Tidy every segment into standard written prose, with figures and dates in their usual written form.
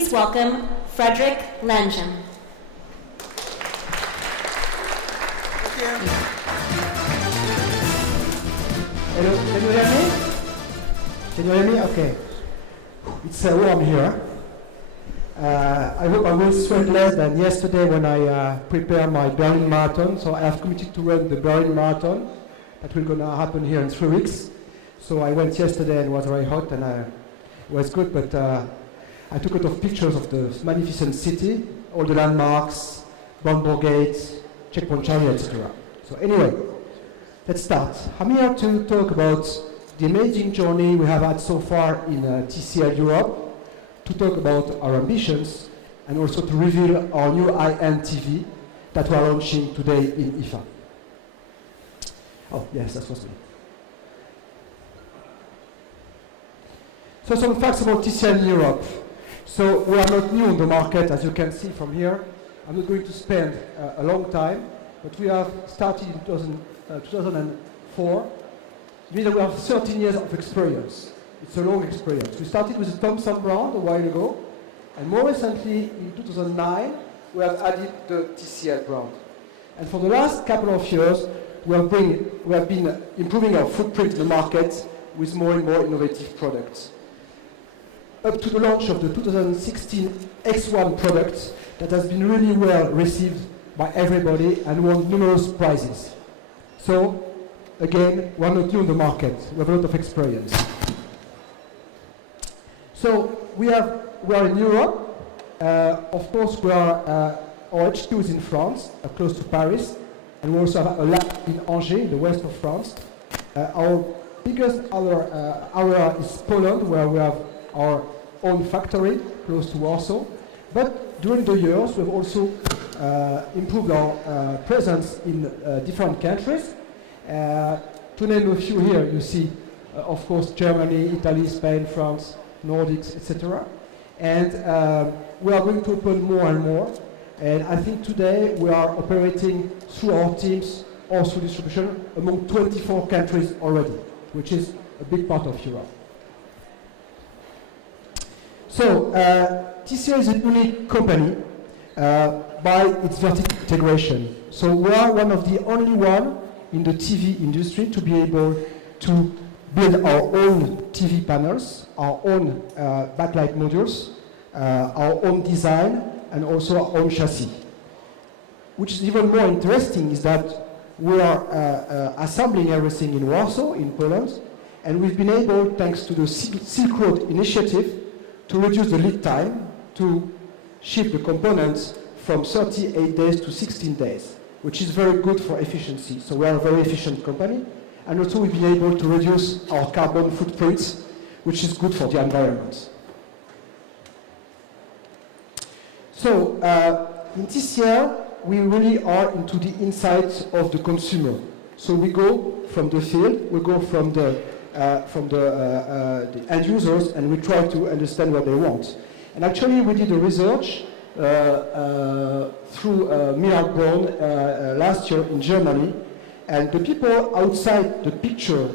Please welcome Frederick Lengen. Thank you. Hello, can you hear me? Can you hear me? Okay. It's warm here. I hope I will sweat less than yesterday when I prepared my Berlin Marathon. So I have committed to run the Berlin Marathon. That will gonna happen here in 3 weeks. So I went yesterday and it was very hot and it was good, but I took a lot of pictures of the magnificent city, all the landmarks, Brandenburg Gate, Checkpoint Charlie, etc. So anyway, let's start. I'm here to talk about the amazing journey we have had so far in TCL Europe, to talk about our ambitions, and also to reveal our new high-end TV that we are launching today in IFA. Oh, yes, that was me. So some facts about TCL in Europe. So we are not new on the market, as you can see from here. I'm not going to spend a long time, but we have started in 2004. It means that we have 13 years of experience. It's a long experience. We started with the Thomson brand a while ago, and more recently, in 2009, we have added the TCL brand. And for the last couple of years, we have been improving our footprint in the market with more and more innovative products. Up to the launch of the 2016 X1 product that has been really well received by everybody and won numerous prizes. So, again, we're not new on the market. We have a lot of experience. So, we are in Europe. Of course, our HQ is in France, close to Paris, and we also have a lab in Angers, in the west of France. Our biggest other area is Poland, where we have our own factory close to Warsaw. But during the years, we've also improved our presence in different countries. To name a few here, you see, of course, Germany, Italy, Spain, France, Nordics, etc. And we are going to open more and more. And I think today we are operating through our teams or through distribution among 24 countries already, which is a big part of Europe. So, TCL is a unique company by its vertical integration. So we are one of the only one in the TV industry to be able to build our own TV panels, our own backlight modules, our own design, and also our own chassis. Which is even more interesting is that we are assembling everything in Warsaw, in Poland, and we've been able, thanks to the Silk Road initiative, to reduce the lead time to ship the components from 38 days to 16 days, which is very good for efficiency. So we are a very efficient company, and also we've been able to reduce our carbon footprint, which is good for the environment. So in TCL, we really are into the insights of the consumer. So we go from the field, we go from the end users, and we try to understand what they want. And actually, we did a research through Millard Brown last year in Germany, and the people outside the picture,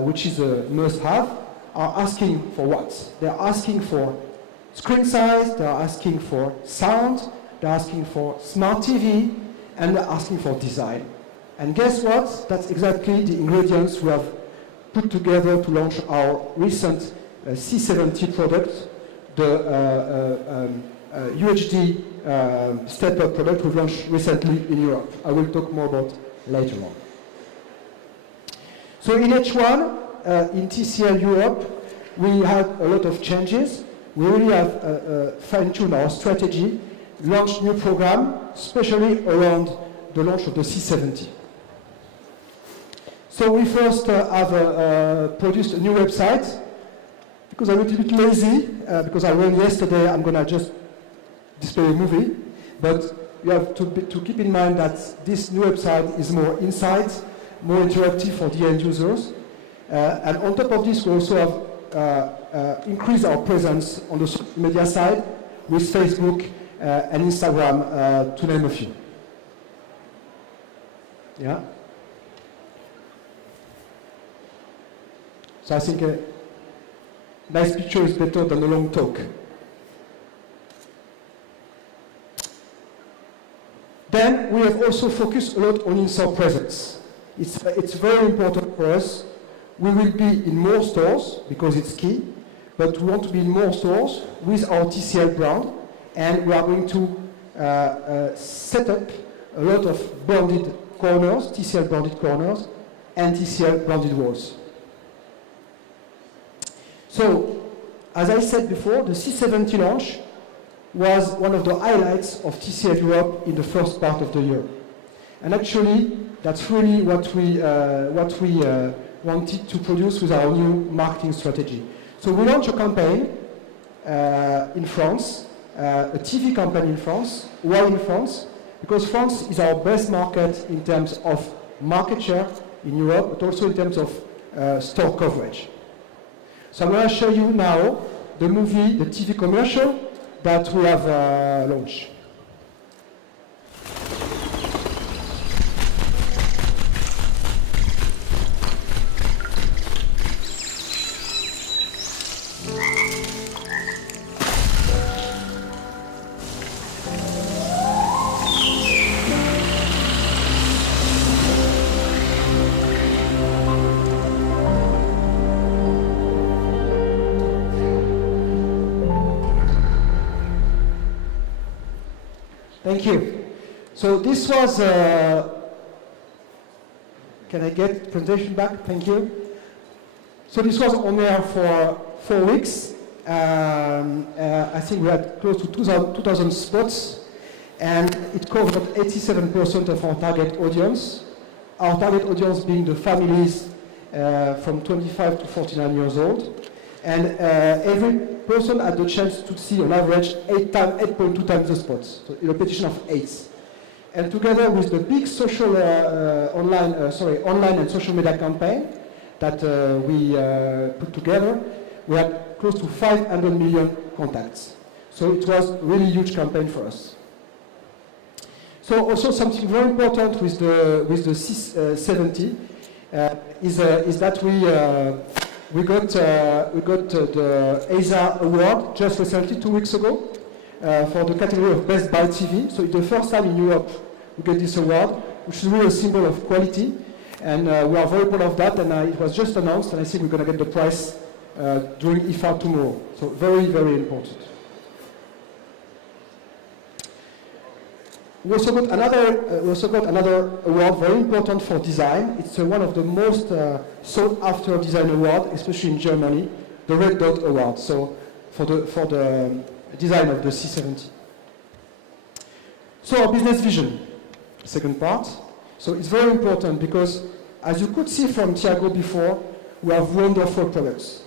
which is a must-have, are asking for what? They're asking for screen size, they're asking for sound, they're asking for smart TV, and they're asking for design. And guess what? That's exactly the ingredients we have put together to launch our recent C70 product, the UHD step-up product we've launched recently in Europe. I will talk more about later on. So in H1, in TCL Europe, we had a lot of changes. We really have fine-tuned our strategy, launched new program, especially around the launch of the C70. So we first have produced a new website, because I'm a little bit lazy, because I ran yesterday, I'm going to just display a movie, but you have to keep in mind that this new website is more insight, more interactive for the end users, and on top of this we also have increased our presence on the social media side with Facebook and Instagram, to name a few. Yeah. So I think a nice picture is better than a long talk. Then we have also focused a lot on in-store presence. It's very important for us. We will be in more stores because it's key, but we want to be in more stores with our TCL brand, and we are going to set up a lot of branded corners, TCL branded corners, and TCL branded walls. So, as I said before, the C70 launch was one of the highlights of TCL Europe in the first part of the year. And actually, that's really what we wanted to produce with our new marketing strategy. So we launched a campaign in France, a TV campaign in France. Why in France? Because France is our best market in terms of market share in Europe, but also in terms of store coverage. So I'm going to show you now the movie, the TV commercial that we have launched. Thank you. So this was, can I get presentation back? Thank you. So this was on air for 4 weeks. I think we had close to 2,000 spots, and it covered 87% of our target audience. Our target audience being the families from 25 to 49 years old. And every person had the chance to see on average 8.2 times the spots, so a repetition of 8. And together with the big social online and social media campaign that we put together, we had close to 500 million contacts. So it was a really huge campaign for us. So also something very important with the C70 is that we got the ESA award just recently, 2 weeks ago, for the category of Best Buy TV. So it's the first time in Europe we get this award, which is really a symbol of quality. And we are very proud of that, and it was just announced, and I think we're going to get the prize during IFA tomorrow. So very, very important. We also got another award, very important for design. It's one of the most sought after design awards, especially in Germany, the Red Dot Award. So for the design of the C70. So our business vision, second part. So it's very important because, as you could see from Thiago before, we have wonderful products.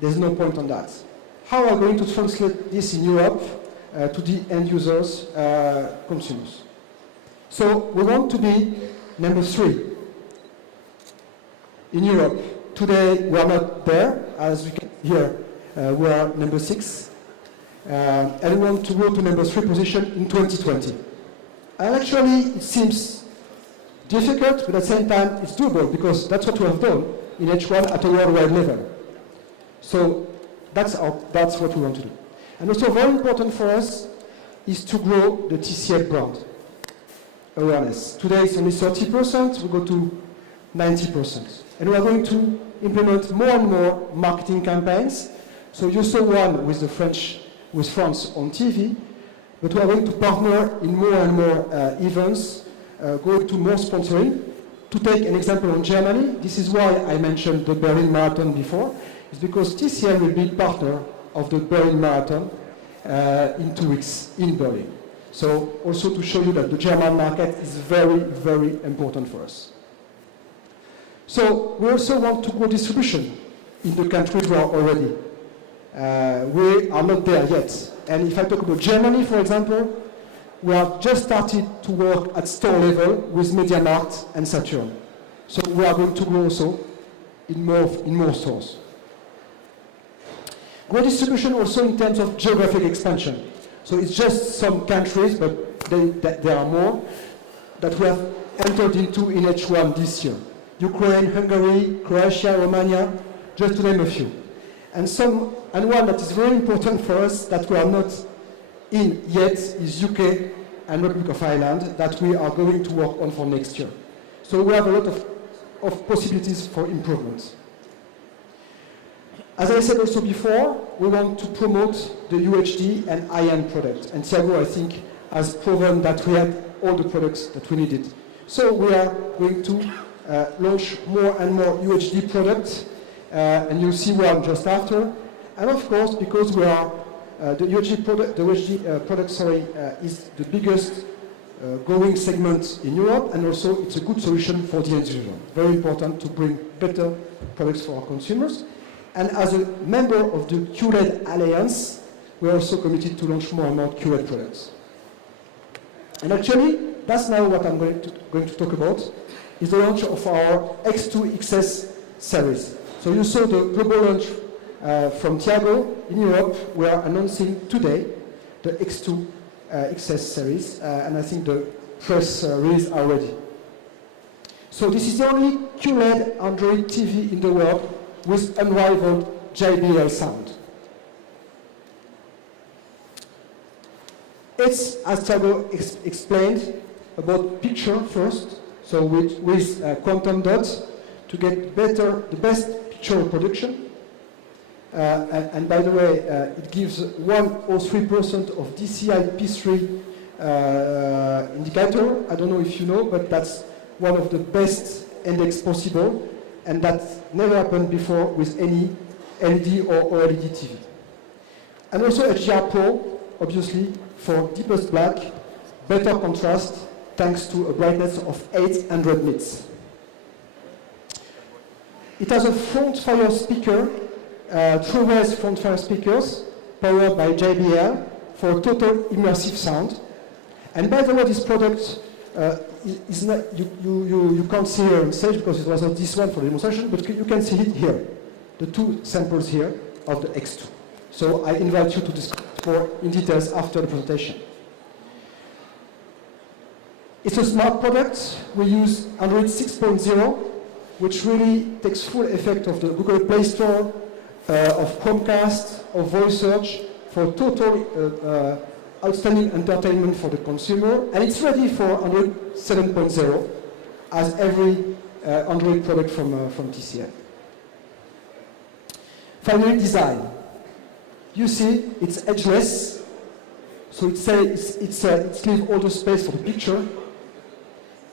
There's no point on that. How are we going to translate this in Europe to the end users, consumers? So we want to be number 3 in Europe. Today we are not there, as we can hear. We are number 6, and we want to go to number 3 position in 2020. And actually, it seems difficult, but at the same time, it's doable because that's what we have done in H1 at a worldwide level. So that's what we want to do. And also very important for us is to grow the TCL brand awareness. Today it's only 30%, we go to 90%. And we are going to implement more and more marketing campaigns. So you saw one with France on TV, but we are going to partner in more and more events, going to more sponsoring. To take an example on Germany, this is why I mentioned the Berlin Marathon before, is because TCL will be partner of the Berlin Marathon in 2 weeks in Berlin. So also to show you that the German market is very, very important for us. So we also want to grow distribution in the countries we are already. We are not there yet. And if I talk about Germany, for example, we have just started to work at store level with MediaMarkt and Saturn. So we are going to grow also in more stores. Grow distribution also in terms of geographic expansion. So it's just some countries, but there are more that we have entered into in H1 this year. Ukraine, Hungary, Croatia, Romania, just to name a few. And one that is very important for us that we are not in yet is UK and Republic of Ireland that we are going to work on for next year. So we have a lot of possibilities for improvement. As I said also before, we want to promote the UHD and high-end products. And Thiago, I think, has proven that we had all the products that we needed. So we are going to launch more and more UHD products, and you'll see one just after. And of course, because we are the UHD product, is the biggest growing segment in Europe, and also it's a good solution for the end user. Very important to bring better products for our consumers. And as a member of the QLED Alliance, we are also committed to launch more and more QLED products. And actually, that's now what I'm going to talk about, is the launch of our X2 XS series. So you saw the global launch from Thiago in Europe. We are announcing today the X2 XS series, and I think the press release are ready. So this is the only QLED Android TV in the world with unrivaled JBL sound. It's, as Thiago explained, about picture first, so with quantum dots to get the best picture production. And by the way, it gives 103% of DCI P3 indicator. I don't know if you know, but that's one of the best index possible, and that never happened before with any LED or OLED TV. And also HDR Pro, obviously, for deepest black, better contrast, thanks to a brightness of 800 nits. It has a front-fire speaker, true-wave front-fire speakers, powered by JBL, for total immersive sound. And by the way, this product is not, you can't see here on stage because it was not this one for the demonstration, but you can see it here, the two samples here of the X2. So I invite you to discuss more in details after the presentation. It's a smart product. We use Android 6.0, which really takes full effect of the Google Play Store, of Chromecast, of voice search, for total outstanding entertainment for the consumer. And it's ready for Android 7.0, as every Android product from TCL. Finally, design. You see, it's edgeless, so it leaves all the space for the picture.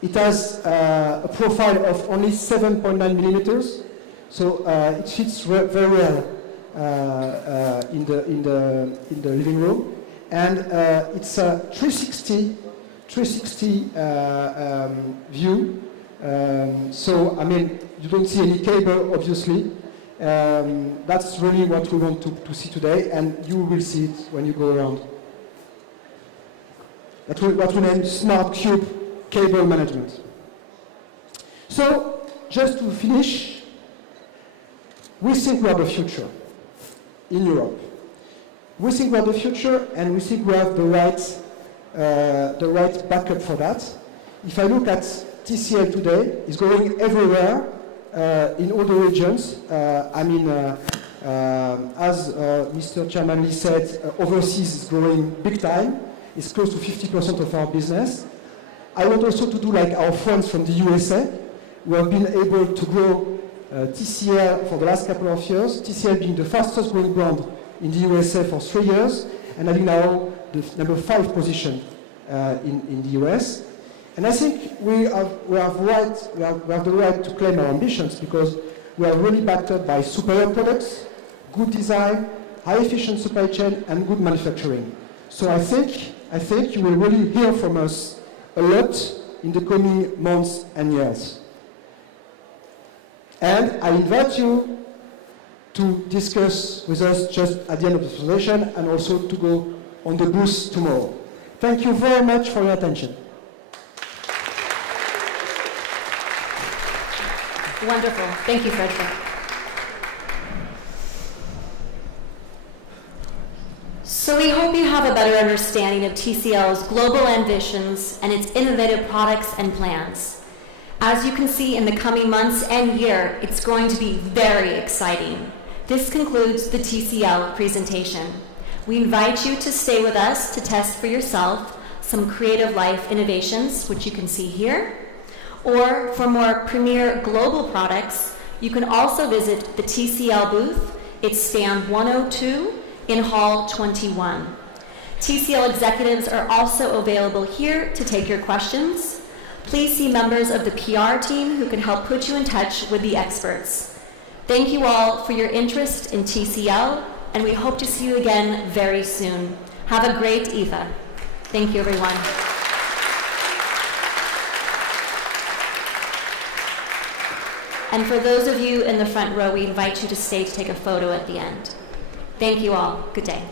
It has a profile of only 7.9 millimeters, so it fits very well in the living room, and it's a 360 view. So I mean, you don't see any cable, obviously. That's really what we want to see today, and you will see it when you go around. That's what we name Smart Cube Cable Management. So, just to finish, we think we are the future in Europe. We think we are the future, and we think we have the right backup for that. If I look at TCL today, it's growing everywhere. In all the regions. As Mr. Chairman Lee said, overseas is growing big time. It's close to 50% of our business. I want also to do like our friends from the USA, who have been able to grow TCL for the last couple of years, TCL being the fastest growing brand in the USA for 3 years, and having now the number 5 position in the US. And I think we have the right to claim our ambitions, because we are really backed up by superior products, good design, high efficient supply chain, and good manufacturing. So I think you will really hear from us a lot in the coming months and years. And I invite you to discuss with us just at the end of the presentation, and also to go on the booth tomorrow. Thank you very much for your attention. Wonderful. Thank you, Frederick. So we hope you have a better understanding of TCL's global ambitions and its innovative products and plans. As you can see, in the coming months and year, it's going to be very exciting. This concludes the TCL presentation. We invite you to stay with us to test for yourself some creative life innovations, which you can see here. Or for more premier global products, you can also visit the TCL booth. It's stand 102 in Hall 21. TCL executives are also available here to take your questions. Please see members of the PR team who can help put you in touch with the experts. Thank you all for your interest in TCL, and we hope to see you again very soon. Have a great IFA. Thank you, everyone. And for those of you in the front row, we invite you to stay to take a photo at the end. Thank you all. Good day.